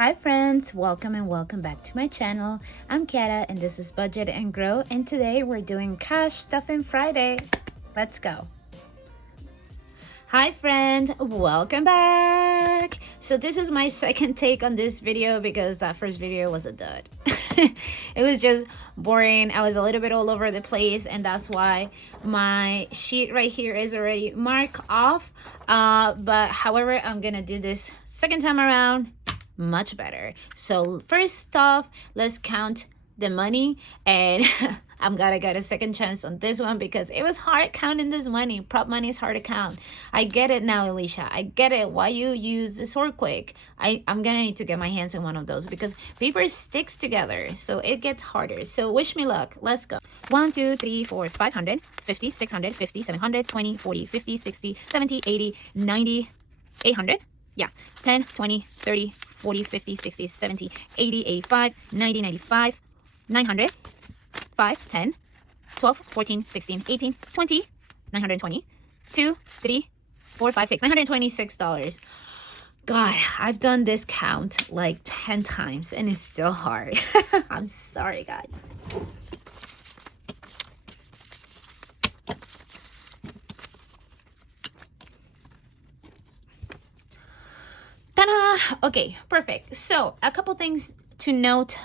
Hi friends, welcome and welcome back to my channel. I'm Kiara and this is Budget and Grow, and today we're doing Cash Stuffing Friday. Let's go. Hi friend, welcome back. So this is my second take on this video because that first video was a dud. It was just boring. I was a little bit all over the place, and that's why my sheet right here is already marked off. But however, I'm gonna do this second time around much better. So first off, let's count the money, and I'm gonna get a second chance on this one because it was hard counting this money. Prop money is hard to count. I get it now, Alicia. I get it why you use the sword quick. I'm gonna need to get my hands on one of those because paper sticks together, so it gets harder. So wish me luck. Let's go. 1 2 3 4 500 50 600 50 700 20 40 50 60 70 80 90 800. Yeah, 10 20 30 40 50 60 70 80 85 90 95 900 5 10 12 14 16 18 20 920 2 3 4 5 6 $926. God, I've done this count like 10 times and it's still hard. I'm sorry, guys. Ta-da! Okay, perfect. So a couple things to note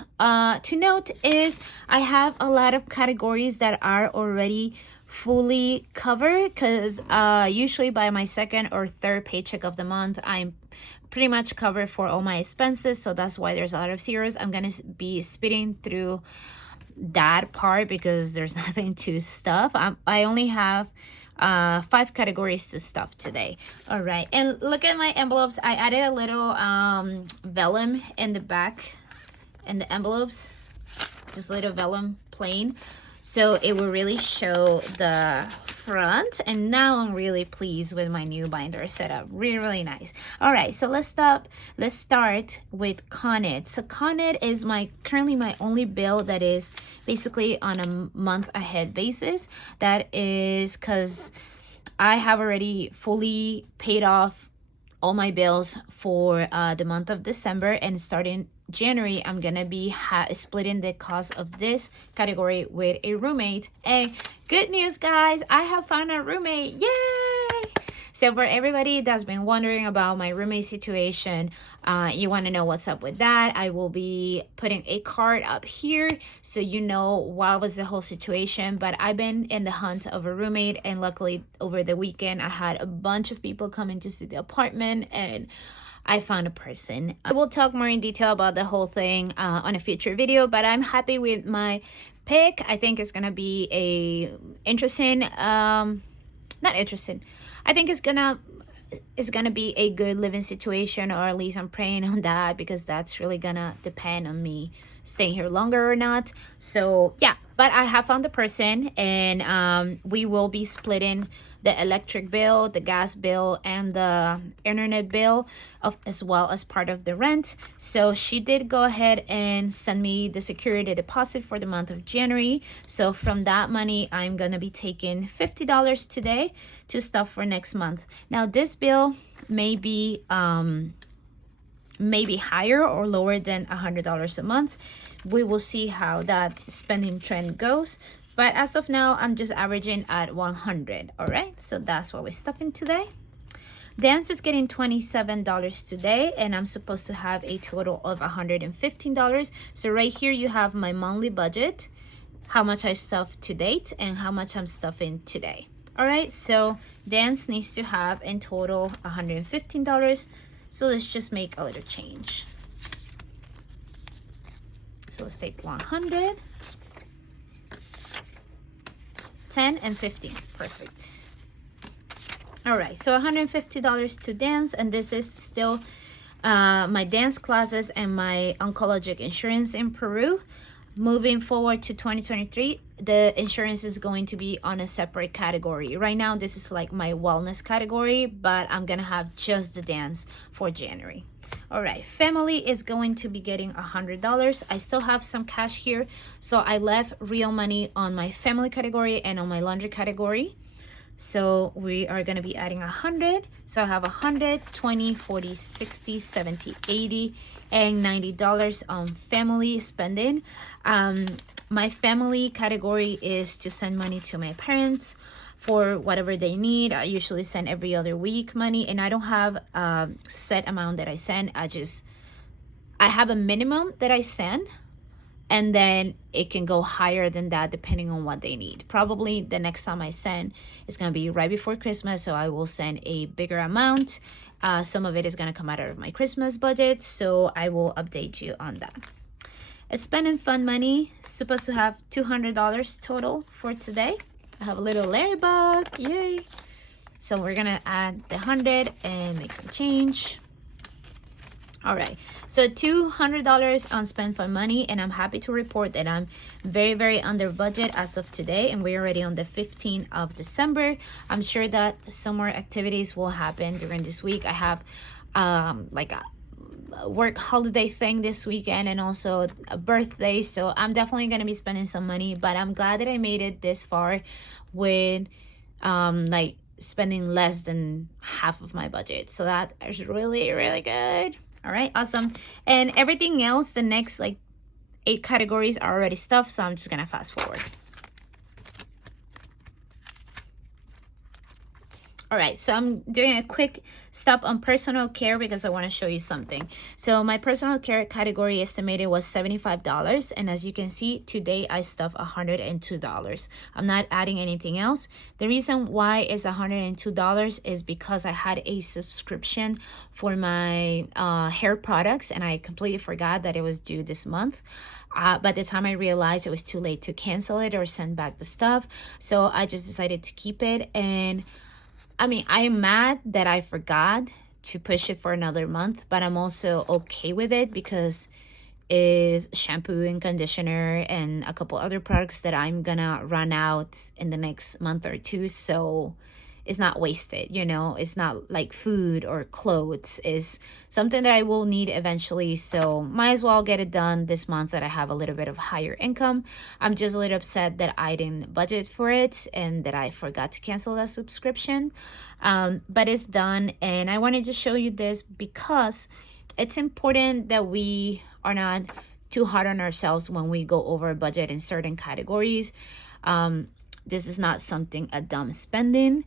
is I have a lot of categories that are already fully covered because usually by my second or third paycheck of the month I'm pretty much covered for all my expenses, so that's why there's a lot of zeros. I'm gonna be speeding through that part because there's nothing to stuff. I only have 5 categories to stuff today. All right, and look at my envelopes. I added a little vellum in the back and the envelopes, just little vellum plain, so it will really show the front. And now I'm really pleased with my new binder setup. Really nice. All right, so let's start with Connet. So Connet is currently my only bill that is basically on a month ahead basis. That is because I have already fully paid off all my bills for the month of December, and starting January I'm gonna be splitting the cost of this category with a roommate. And good news, guys, I have found a roommate. Yay! So for everybody that's been wondering about my roommate situation, you want to know what's up with that, I will be putting a card up here so you know what was the whole situation. But I've been in the hunt of a roommate, and luckily over the weekend I had a bunch of people coming to see the apartment and I found a person. I will talk more in detail about the whole thing on a future video, but I'm happy with my pick. I think it's gonna be a interesting, not interesting, I think it's gonna be a good living situation, or at least I'm praying on that because that's really gonna depend on me staying here longer or not. So yeah, but I have found the person, and we will be splitting the electric bill, the gas bill, and the internet bill as well as part of the rent. So she did go ahead and send me the security deposit for the month of January. So from that money I'm gonna be taking $50 today to stuff for next month. Now this bill may be maybe higher or lower than $100 a month. We will see how that spending trend goes, but as of now I'm just averaging at 100. All right, so that's what we're stuffing today. Dance is getting $27 today, and I'm supposed to have a total of $115. So right here you have my monthly budget, how much I stuffed to date and how much I'm stuffing today. All right, so Dance needs to have in total $115. So let's just make a little change. So let's take 100, 10, and 15. Perfect. All right, so $150 to Dance, and this is still my dance classes and my oncologic insurance in Peru. Moving forward to 2023, the insurance is going to be on a separate category. Right now, this is like my wellness category, but I'm gonna have just the dance for January. All right, family is going to be getting $100. I still have some cash here, so I left real money on my family category and on my laundry category. So we are going to be adding 100. So I have 100, 20, 40, 60, 70, 80, and $90 on family spending. My family category is to send money to my parents for whatever they need. I usually send every other week money, and I don't have a set amount that I send. I have a minimum that I send, and then it can go higher than that depending on what they need. Probably the next time I send is going to be right before Christmas, so I will send a bigger amount. Some of it is going to come out of my Christmas budget, so I will update you on that. Spending fun money, supposed to have $200 total for today. I have a little Larry bug, yay! So we're gonna add the 100 and make some change. All right, so $200 on spend fun money, and I'm happy to report that I'm very, very under budget as of today, and we're already on the 15th of December. I'm sure that some more activities will happen during this week. I have like a work holiday thing this weekend and also a birthday, so I'm definitely going to be spending some money, but I'm glad that I made it this far with like spending less than half of my budget, so that is really, really good. All right, awesome. And everything else, the next like 8 categories are already stuffed, so I'm just gonna fast forward. All right, so I'm doing a quick stop on personal care because I want to show you something. So my personal care category estimated was $75, and as you can see, today I stuffed $102. I'm not adding anything else. The reason why it's $102 is because I had a subscription for my hair products, and I completely forgot that it was due this month. By the time I realized, it was too late to cancel it or send back the stuff, so I just decided to keep it. And I mean, I'm mad that I forgot to push it for another month, but I'm also okay with it because it's shampoo and conditioner and a couple other products that I'm gonna run out in the next month or two, so it's not wasted, you know. It's not like food or clothes. It's something that I will need eventually, so might as well get it done this month that I have a little bit of higher income. I'm just a little upset that I didn't budget for it and that I forgot to cancel that subscription, but it's done. And I wanted to show you this because it's important that we are not too hard on ourselves when we go over budget in certain categories. This is not something a dumb spending.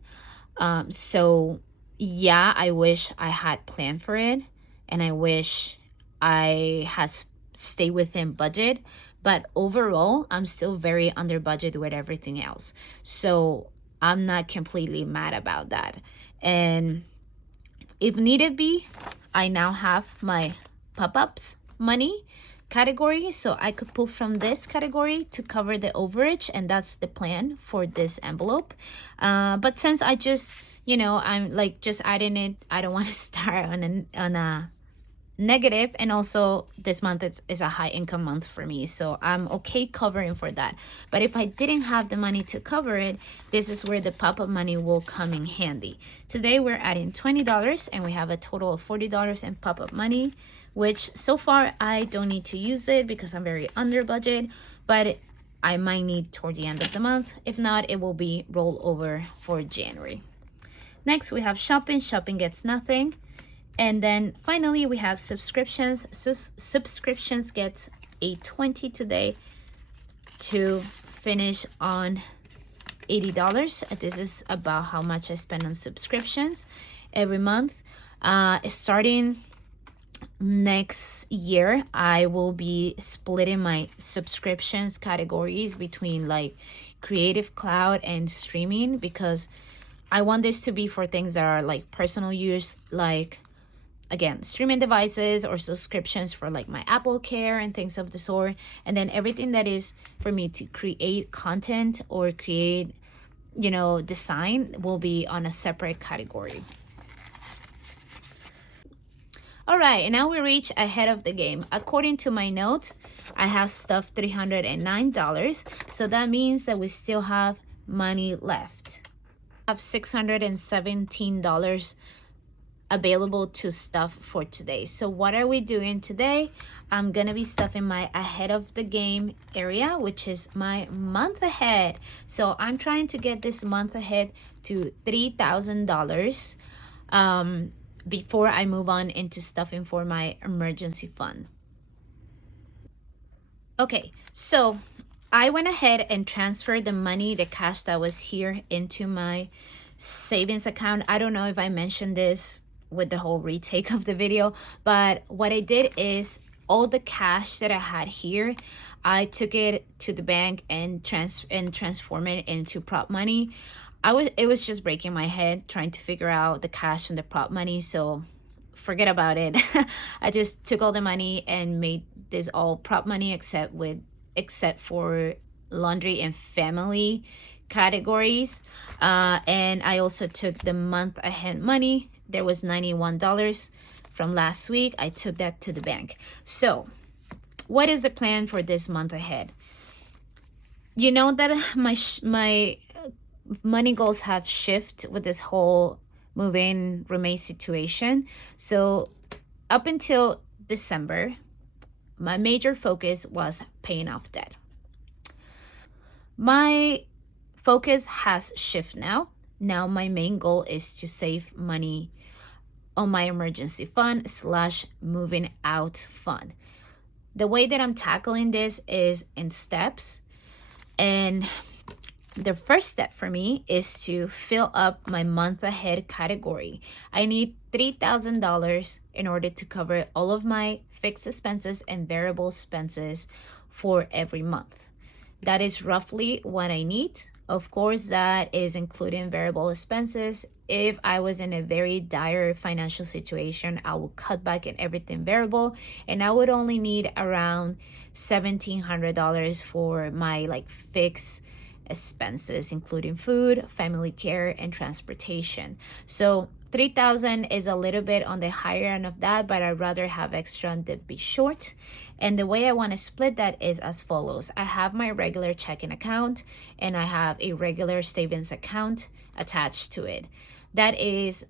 So yeah, I wish I had planned for it, and I wish I had stayed within budget, but overall I'm still very under budget with everything else, so I'm not completely mad about that. And if needed be, I now have my pop-ups money category, so I could pull from this category to cover the overage, and that's the plan for this envelope. But since I just, you know, I'm like just adding it, I don't want to start on a negative, and also this month is a high income month for me, so I'm okay covering for that. But if I didn't have the money to cover it, this is where the pop-up money will come in handy. Today we're adding $20, and we have a total of $40 in pop-up money, which so far I don't need to use it because I'm very under budget, but I might need toward the end of the month. If not, it will be rolled over for January. Next, we have shopping. Shopping gets nothing. And then finally, we have subscriptions. Subscriptions gets a 20 today to finish on $80. This is about how much I spend on subscriptions every month. Starting next year, I will be splitting my subscriptions categories between like Creative Cloud and streaming, because I want this to be for things that are like personal use, like again, streaming devices or subscriptions for like my Apple Care and things of the sort. And then everything that is for me to create content or create, you know, design will be on a separate category. All right, and now we reach ahead of the game. According to my notes, I have stuffed $309. So that means that we still have money left. I have $617 available to stuff for today. So what are we doing today? I'm gonna be stuffing my ahead of the game area, which is my month ahead. So I'm trying to get this month ahead to $3,000 before I move on into stuffing for my emergency fund. Okay, so I went ahead and transferred the money, the cash that was here, into my savings account. I don't know if I mentioned this with the whole retake of the video, but what I did is all the cash that I had here, I took it to the bank and transform it into prop money. It was just breaking my head trying to figure out the cash and the prop money, so forget about it. I just took all the money and made this all prop money except for laundry and family categories. And I also took the month ahead money. There was $91 from last week. I took that to the bank. So what is the plan for this month ahead? You know that my money goals have shifted with this whole move-in roommate situation. So up until December, my major focus was paying off debt. My focus has shifted now. Now my main goal is to save money on my emergency fund / moving out fund. The way that I'm tackling this is in steps. And the first step for me is to fill up my month ahead category. I need $3,000 in order to cover all of my fixed expenses and variable expenses for every month. That is roughly what I need. Of course, that is including variable expenses. If I was in a very dire financial situation, I would cut back in everything variable, and I would only need around $1,700 for my fixed expenses, including food, family care, and transportation. So 3,000 is a little bit on the higher end of that, but I'd rather have extra than be short. And the way I want to split that is as follows. I have my regular checking account and I have a regular savings account attached to it. That is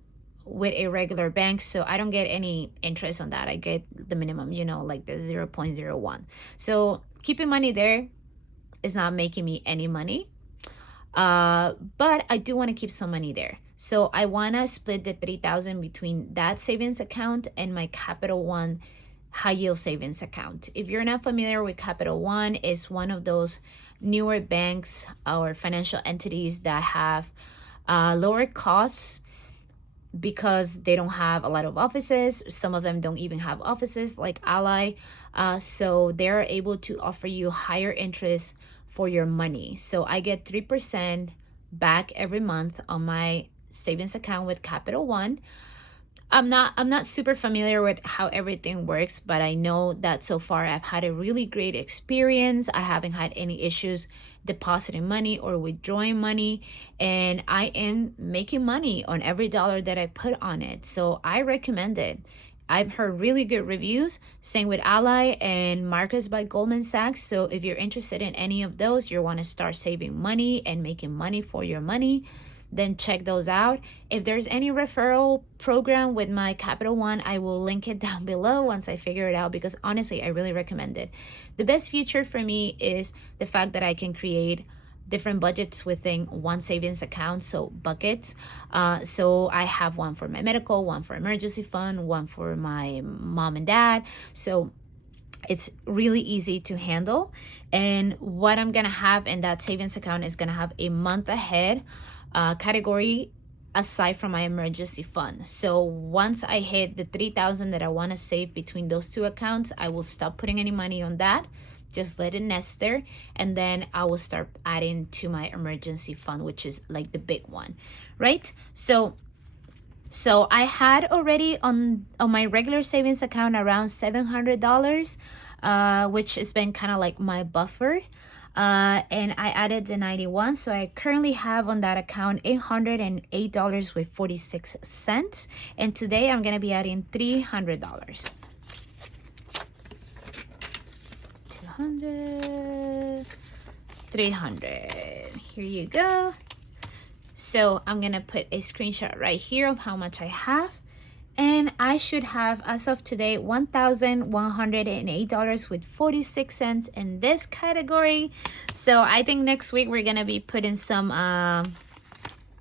with a regular bank, so I don't get any interest on that. I get the minimum, like the 0.01. So keeping money there is not making me any money, but I do want to keep some money there. So I want to split the 3,000 between that savings account and my Capital One high yield savings account. If you're not familiar with Capital One, it's one of those newer banks or financial entities that have lower costs because they don't have a lot of offices. Some of them don't even have offices like Ally. So they're able to offer you higher interest for your money. So I get 3% back every month on my savings account with Capital One. I'm not super familiar with how everything works, but I know that so far I've had a really great experience. I haven't had any issues depositing money or withdrawing money, and I am making money on every dollar that I put on it. So I recommend it. I've heard really good reviews, same with Ally and Marcus by Goldman Sachs. So if you're interested in any of those, you want to start saving money and making money for your money, then check those out. If there's any referral program with my Capital One, I will link it down below once I figure it out, because honestly, I really recommend it. The best feature for me is the fact that I can create different budgets within one savings account, so buckets. So I have one for my medical, one for emergency fund, one for my mom and dad. So it's really easy to handle. And what I'm gonna have in that savings account is gonna have a month ahead category aside from my emergency fund. So once I hit the 3,000 that I want to save between those two accounts, I will stop putting any money on that, just let it nest there, and then I will start adding to my emergency fund, which is like the big one, right? So I had already on my regular savings account around $700, which has been kind of like my buffer. And I added the 91, so I currently have on that account $808 with 46 cents, and today I'm gonna be adding $300. 200, 300. Here you go. So I'm gonna put a screenshot right here of how much I have, And I should have, as of today, $1,108.46 in this category. So I think next week we're gonna be putting some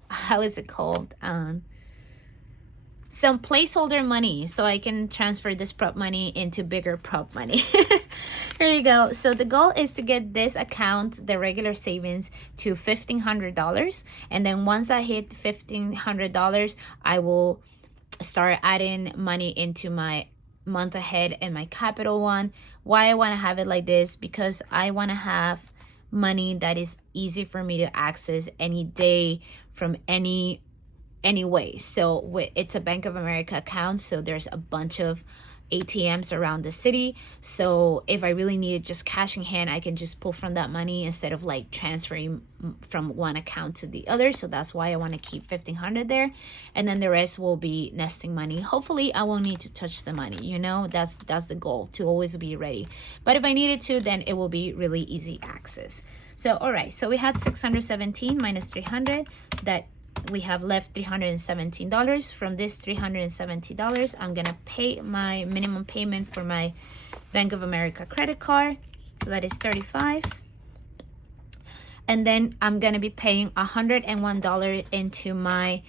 how is it called, some placeholder money, so I can transfer this prop money into bigger prop money. There you go. So the goal is to get this account, the regular savings, to $1,500, and then once I hit $1,500, I will start adding money into my month ahead and my capital one. Why I want to have it like this? Because I want to have money that is easy for me to access any day from any way. So it's a Bank of America account, so there's a bunch of ATMs around the city. So if I really needed just cash in hand, I can just pull from that money instead of like transferring from one account to the other. So that's why I want to keep 1,500 there, and then the rest will be nesting money. Hopefully I won't need to touch the money, you know. That's the goal, to always be ready. But if I needed to, then it will be really easy access. So all right, so we had 617 minus 300, that we have left $317. From this $370, I'm gonna pay my minimum payment for my Bank of America credit card, so that is $35. And then I'm gonna be paying $101 into my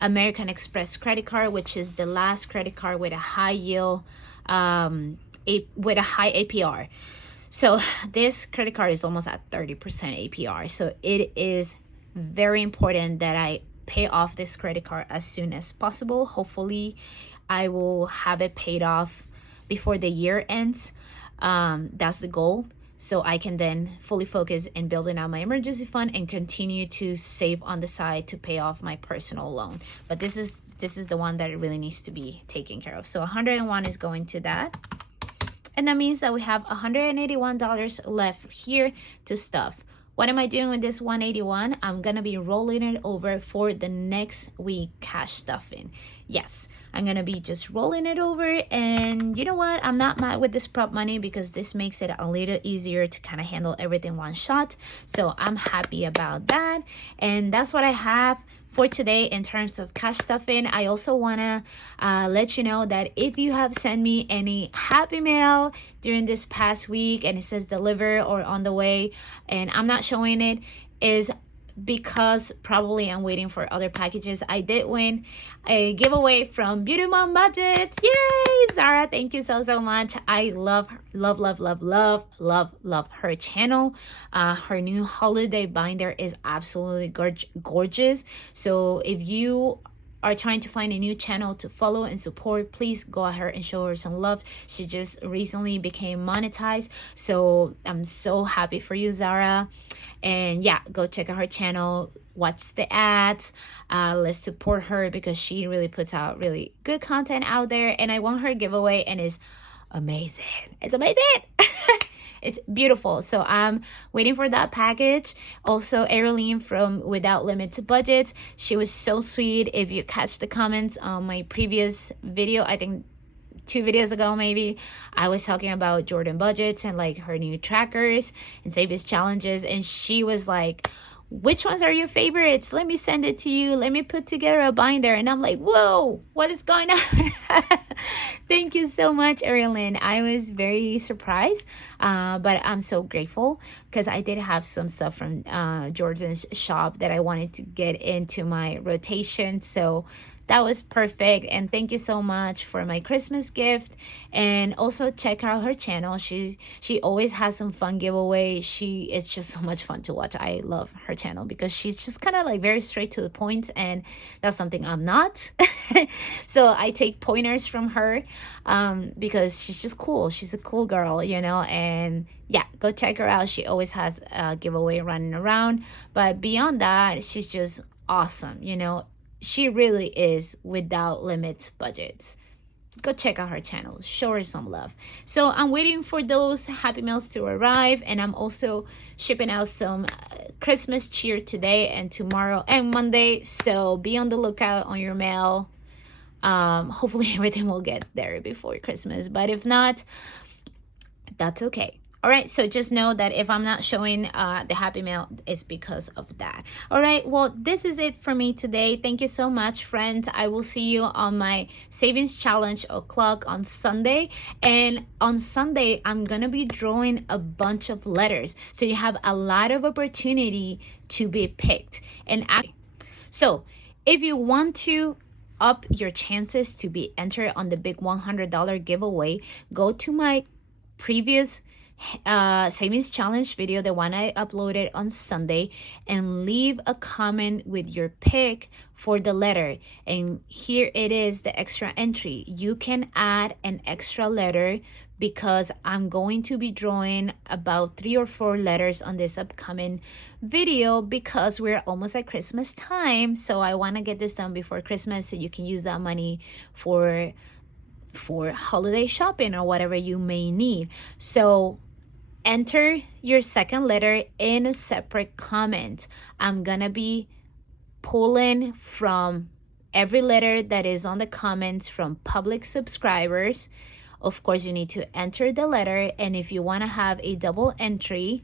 American Express credit card, which is the last credit card with a high yield, with a high APR. So this credit card is almost at 30% APR. So it is very important that I pay off this credit card as soon as possible. Hopefully I will have it paid off before the year ends. That's the goal, so I can then fully focus in building out my emergency fund and continue to save on the side to pay off my personal loan. But this is the one that it really needs to be taken care of. So 101 is going to that, and that means that we have $181 left here to stuff. What am I doing with this 181? I'm gonna be rolling it over for the next week cash stuffing. Yes, I'm gonna be just rolling it over, and you know what? I'm not mad with this prop money because this makes it a little easier to kind of handle everything one shot. So I'm happy about that, and that's what I have for today in terms of cash stuffing. I also want to let you know that if you have sent me any happy mail during this past week and it says deliver or on the way and I'm not showing it, is because probably I'm waiting for other packages. I did win a giveaway from Beauty Mom Budgets. Yay, Zara, thank you so much. I love her channel. Her new holiday binder is absolutely gorgeous. So if you are trying to find a new channel to follow and support, please go ahead and show her some love. She just recently became monetized, so I'm so happy for you, Zara. And yeah, go check out her channel, watch the ads. Let's support her because she really puts out really good content out there, and I won her giveaway and it's amazing. It's amazing. It's beautiful. So I'm waiting for that package. Also, Erilyn from Without Limits Budgets, she was so sweet. If you catch the comments on my previous video, I think 2 videos ago maybe, I was talking about Jordan Budgets and like her new trackers and Savings challenges, and she was like, which ones are your favorites? Let me send it to you. Let me put together a binder. And I'm like, whoa, what is going on? Thank you so much, Erilyn. I was very surprised, but I'm so grateful because I did have some stuff from Jordan's shop that I wanted to get into my rotation. So that was perfect, and thank you so much for my Christmas gift. And also check out her channel. She always has some fun giveaways. It's just so much fun to watch. I love her channel because she's just kind of like very straight to the point, and that's something I'm not. So I take pointers from her because she's just cool. She's a cool girl, you know. And yeah, go check her out. She always has a giveaway running around, but beyond that, she's just awesome, you know. She really is Without Limits Budgets. Go check out her channel, show her some love. So I'm waiting for those happy meals to arrive, and I'm also shipping out some Christmas cheer today and tomorrow and Monday, so be on the lookout on your mail. Hopefully everything will get there before Christmas, but if not, that's okay. All right, so just know that if I'm not showing the happy mail, it's because of that. All right, well, this is it for me today. Thank you so much, friends. I will see you on my savings challenge o'clock on Sunday. And on Sunday, I'm going to be drawing a bunch of letters. So you have a lot of opportunity to be picked. So if you want to up your chances to be entered on the big $100 giveaway, go to my previous savings challenge video, the one I uploaded on Sunday, and leave a comment with your pick for the letter. And here it is, the extra entry. You can add an extra letter because I'm going to be drawing about 3 or 4 letters on this upcoming video because we're almost at Christmas time. So I want to get this done before Christmas so you can use that money for holiday shopping or whatever you may need. So enter your second letter in a separate comment. I'm gonna be pulling from every letter that is on the comments from public subscribers. Of course, you need to enter the letter, and if you want to have a double entry,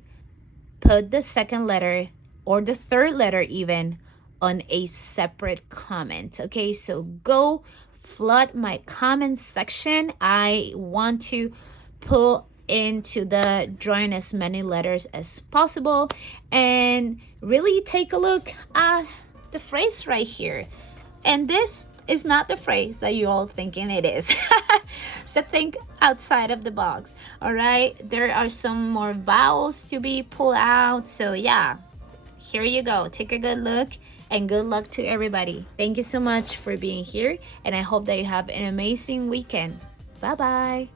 put the second letter or the third letter even on a separate comment. Okay, so go flood my comment section. I want to pull into the drawing as many letters as possible and really take a look at the phrase right here. And this is not the phrase that you all thinking it is. So think outside of the box. All right, there are some more vowels to be pulled out. So yeah, here you go. Take a good look, and good luck to everybody. Thank you so much for being here, and I hope that you have an amazing weekend. Bye bye.